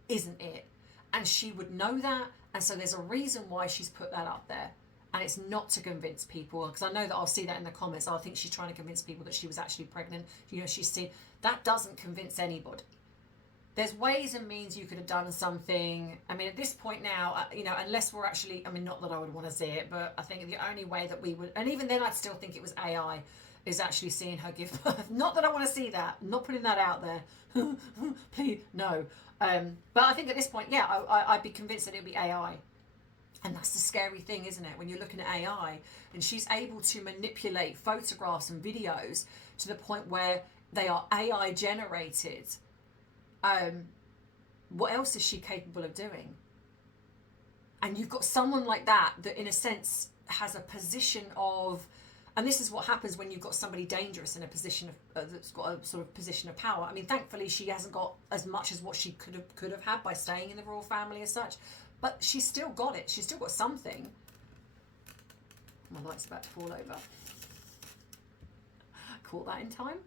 isn't it. And she would know that. And so there's a reason why she's put that up there. And it's not to convince people, because I know that I'll see that in the comments. I'll think she's trying to convince people that she was actually pregnant. She's seen. That doesn't convince anybody. There's ways and means you could have done something. I mean, at this point now, unless we're actually, not that I would want to see it, but I think the only way that we would, and even then I'd still think it was AI, is actually seeing her give birth. Not that I want to see that. I'm not putting that out there. Please, no. But I think at this point, yeah, I'd be convinced that it would be AI. And that's the scary thing, isn't it? When you're looking at AI and she's able to manipulate photographs and videos to the point where they are AI generated. What else is she capable of doing? And you've got someone like that in a sense has a position of, and this is what happens when you've got somebody dangerous in a position of that's got a sort of position of power. I mean, thankfully she hasn't got as much as what she could have had by staying in the royal family as such, but she's still got it. She's still got something. My light's about to fall over. Caught that in time.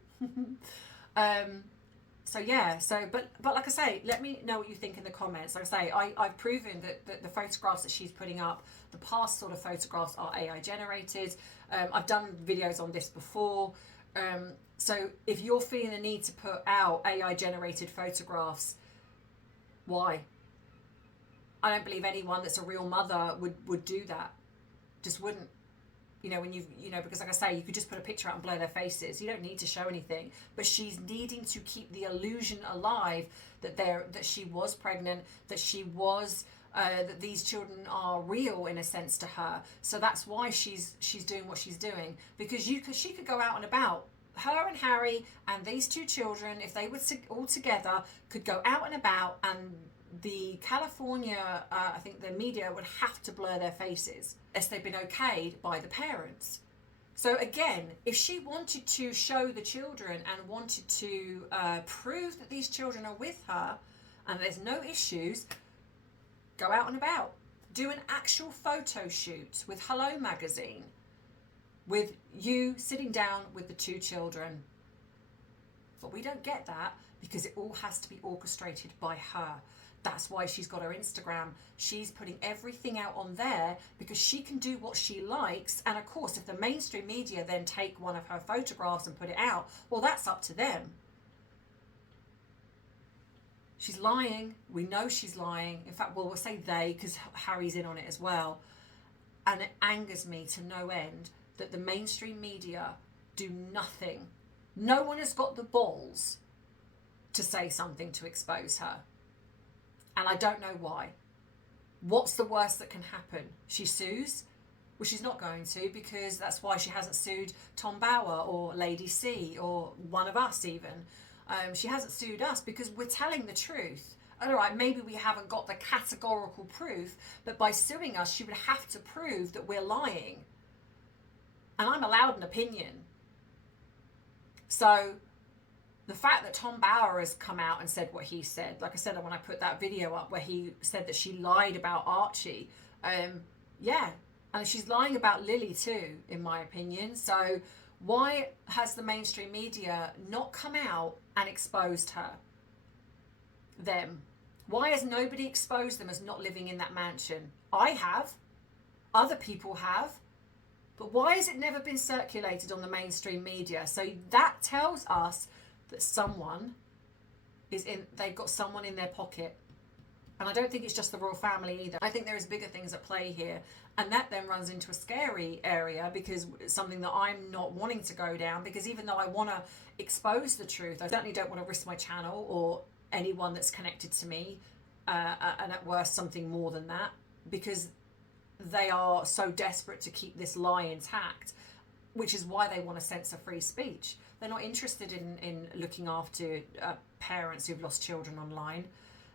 So yeah, but like I say, let me know what you think in the comments. Like I say, I've proven that the photographs that she's putting up, the past sort of photographs, are AI generated. I've done videos on this before. So if you're feeling the need to put out AI generated photographs, why? I don't believe anyone that's a real mother would do that. Just wouldn't. Because like I say, you could just put a picture out and blur their faces. You don't need to show anything. But she's needing to keep the illusion alive that she was pregnant, that she was that these children are real in a sense to her. So that's why she's doing what she's doing. Because she could go out and about. Her and Harry and these two children, if they were all together, could go out and about, and the California, I think the media would have to blur their faces as they've been okayed by the parents. So again, if she wanted to show the children and wanted to prove that these children are with her and there's no issues, go out and about. Do an actual photo shoot with Hello Magazine, with you sitting down with the two children. But we don't get that because it all has to be orchestrated by her. That's why she's got her Instagram. She's putting everything out on there because she can do what she likes. And of course, if the mainstream media then take one of her photographs and put it out, well, that's up to them. She's lying. We know she's lying. In fact, we'll say they, because Harry's in on it as well. And it angers me to no end that the mainstream media do nothing. No one has got the balls to say something to expose her. And I don't know why. What's the worst that can happen? She sues? Well, she's not going to, because that's why she hasn't sued Tom Bower or Lady C or one of us even. She hasn't sued us because we're telling the truth. All right, maybe we haven't got the categorical proof, but by suing us, she would have to prove that we're lying. And I'm allowed an opinion. So the fact that Tom Bower has come out and said what he said, like I said, when I put that video up where he said that she lied about Archie, yeah, and she's lying about Lily too, in my opinion. So why has the mainstream media not come out and exposed them? Why has nobody exposed them as not living in that mansion? I have, other people have, but why has it never been circulated on the mainstream media? So that tells us that someone they've got someone in their pocket. And I don't think it's just the royal family either. I think there is bigger things at play here. And that then runs into a scary area, because it's something that I'm not wanting to go down, because even though I want to expose the truth, I certainly don't want to risk my channel or anyone that's connected to me and at worst something more than that, because they are so desperate to keep this lie intact, which is why they want to censor free speech. They're not interested in looking after parents who've lost children online.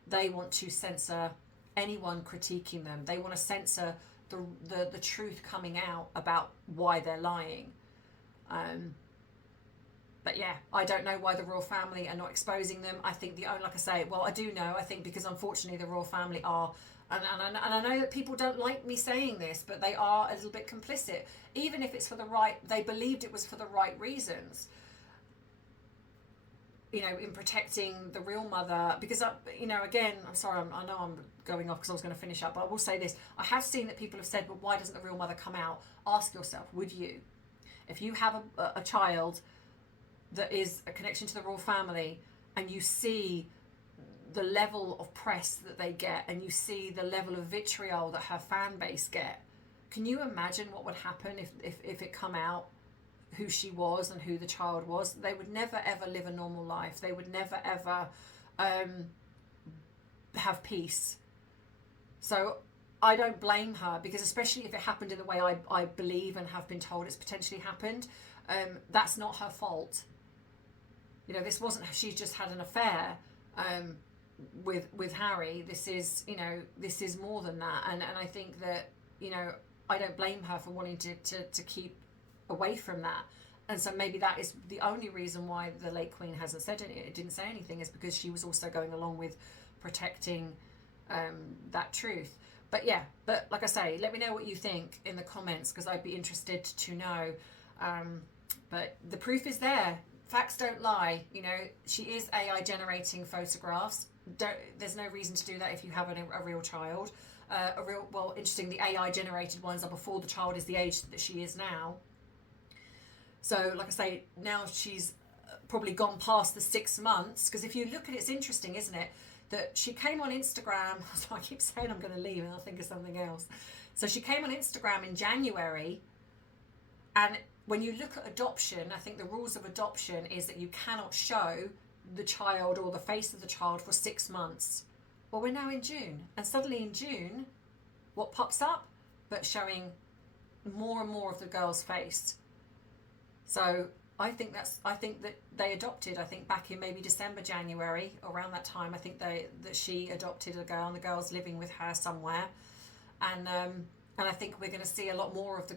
They want to censor anyone critiquing them. They want to censor the truth coming out about why they're lying. But yeah, I don't know why the royal family are not exposing them. I think like I say, well, I do know, I think because unfortunately the royal family are, and I know that people don't like me saying this, but they are a little bit complicit. Even if it's for the right, they believed it was for the right reasons. You know, in protecting the real mother, because, you know, again, I'm sorry, I know I'm going off because I was going to finish up, but I will say this. I have seen that people have said, but why doesn't the real mother come out? Ask yourself, would you? If you have a child that is a connection to the royal family, and you see the level of press that they get, and you see the level of vitriol that her fan base get, can you imagine what would happen if it come out who she was and who the child was? They would never ever live a normal life. They would never ever have peace. So I don't blame her, because especially if it happened in the way I believe and have been told it's potentially happened, that's not her fault. You know, this wasn't, she's just had an affair with Harry. This is, you know, this is more than that. And I think that, you know, I don't blame her for wanting to keep away from that. And so maybe that is the only reason why the late Queen hasn't said it didn't say anything, is because she was also going along with protecting that truth. But yeah, but like I say, let me know what you think in the comments, because I'd be interested to know. But the proof is there. Facts don't lie. You know, she is AI generating photographs. There's no reason to do that if you have a real child. Well, interesting, the AI generated ones are before the child is the age that she is now. So like I say, now she's probably gone past the 6 months, because if you look at it, it's interesting, isn't it, that she came on Instagram, so I keep saying I'm going to leave and I'll think of something else. So she came on Instagram in January, and when you look at adoption, I think the rules of adoption is that you cannot show the child or the face of the child for 6 months. Well, we're now in June, and suddenly in June, what pops up? But showing more and more of the girl's face. So I think that they adopted, I think back in maybe December, January, around that time, I think that she adopted a girl, and the girl's living with her somewhere. And I think we're going to see a lot more of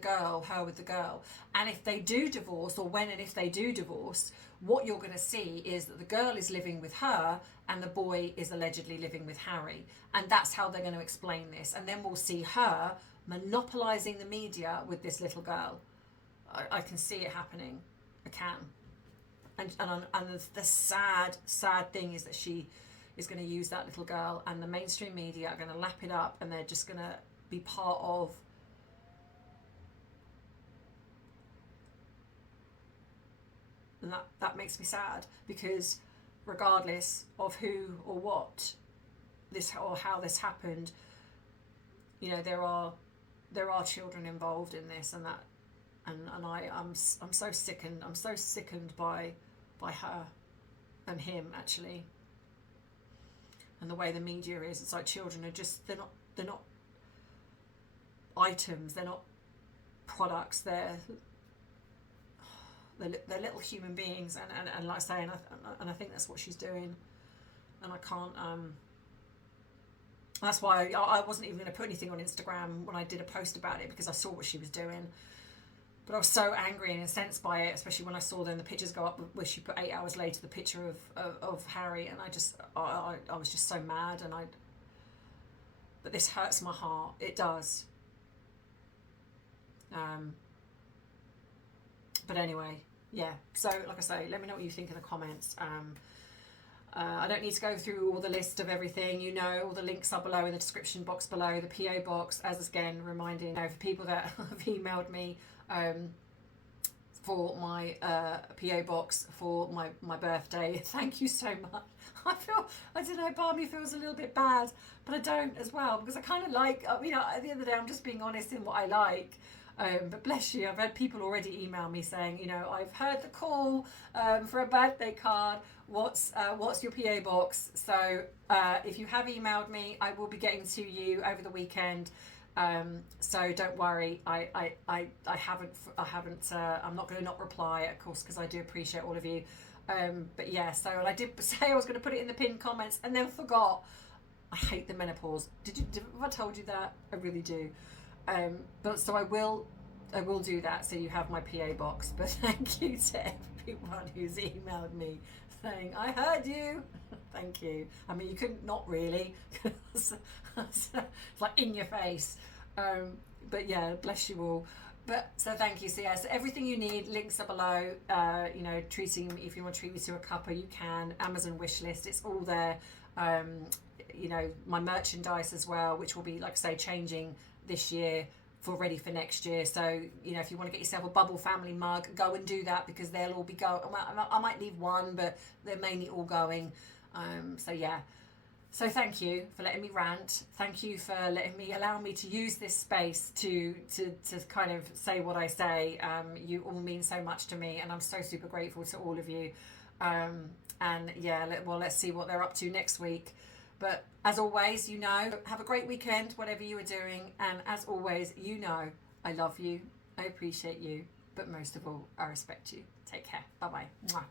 her with the girl. And if they do divorce, or when and if they do divorce, what you're going to see is that the girl is living with her and the boy is allegedly living with Harry. And that's how they're going to explain this. And then we'll see her monopolising the media with this little girl. I can see it happening. I can. And the sad thing is that she is going to use that little girl, and the mainstream media are going to lap it up, and they're just going to be part of and that makes me sad, because regardless of who or what this or how this happened, you know, there are children involved in this, and that I'm so sickened by her and him, actually, and the way the media is. It's like children are just, they're not items, they're not products, they're little human beings, and like I say, and I think that's what she's doing, and I can't that's why I wasn't even going to put anything on Instagram when I did a post about it, because I saw what she was doing. But I was so angry and incensed by it, especially when I saw then the pictures go up where she put 8 hours later the picture of Harry, and I was just so mad, but this hurts my heart. It does. But anyway, yeah. So like I say, let me know what you think in the comments. I don't need to go through all the list of everything. You know, all the links are below in the description box below. The PO box, as again reminding, you know, for people that have emailed me for my PO box for my birthday. Thank you so much. I don't know, part of me feels a little bit bad, but I don't as well, because I kind of like, you know, at the end of the day, I'm just being honest in what I like. But bless you, I've had people already email me saying, you know, I've heard the call for a birthday card. What's your PO box? So if you have emailed me, I will be getting to you over the weekend. So don't worry, I haven't, I'm not going to not reply, of course, because I do appreciate all of you. But yeah, so, and I did say I was going to put it in the pinned comments and then forgot. I hate the menopause. Have I told you that? I really do. But so I will do that, so you have my PA box. But thank you to everyone who's emailed me saying, I heard you. Thank you. I mean, you couldn't not really. It's like in your face. But yeah, bless you all. But so thank you. So yeah, so everything you need, links are below. You know, treating me, if you want to treat me to a cuppa, you can. Amazon wish list, it's all there. You know, my merchandise as well, which will be, like I say, changing this year for ready for next year. So, you know, if you want to get yourself a Bubble Family mug, go and do that, because they'll all be going. I might leave one, but they're mainly all going. So yeah. So thank you for letting me rant. Thank you for allowing me to use this space to kind of say what I say. You all mean so much to me, and I'm so super grateful to all of you. And yeah, let's see what they're up to next week. But as always, you know, have a great weekend, whatever you are doing. And as always, you know, I love you, I appreciate you, but most of all, I respect you. Take care. Bye-bye. Mwah.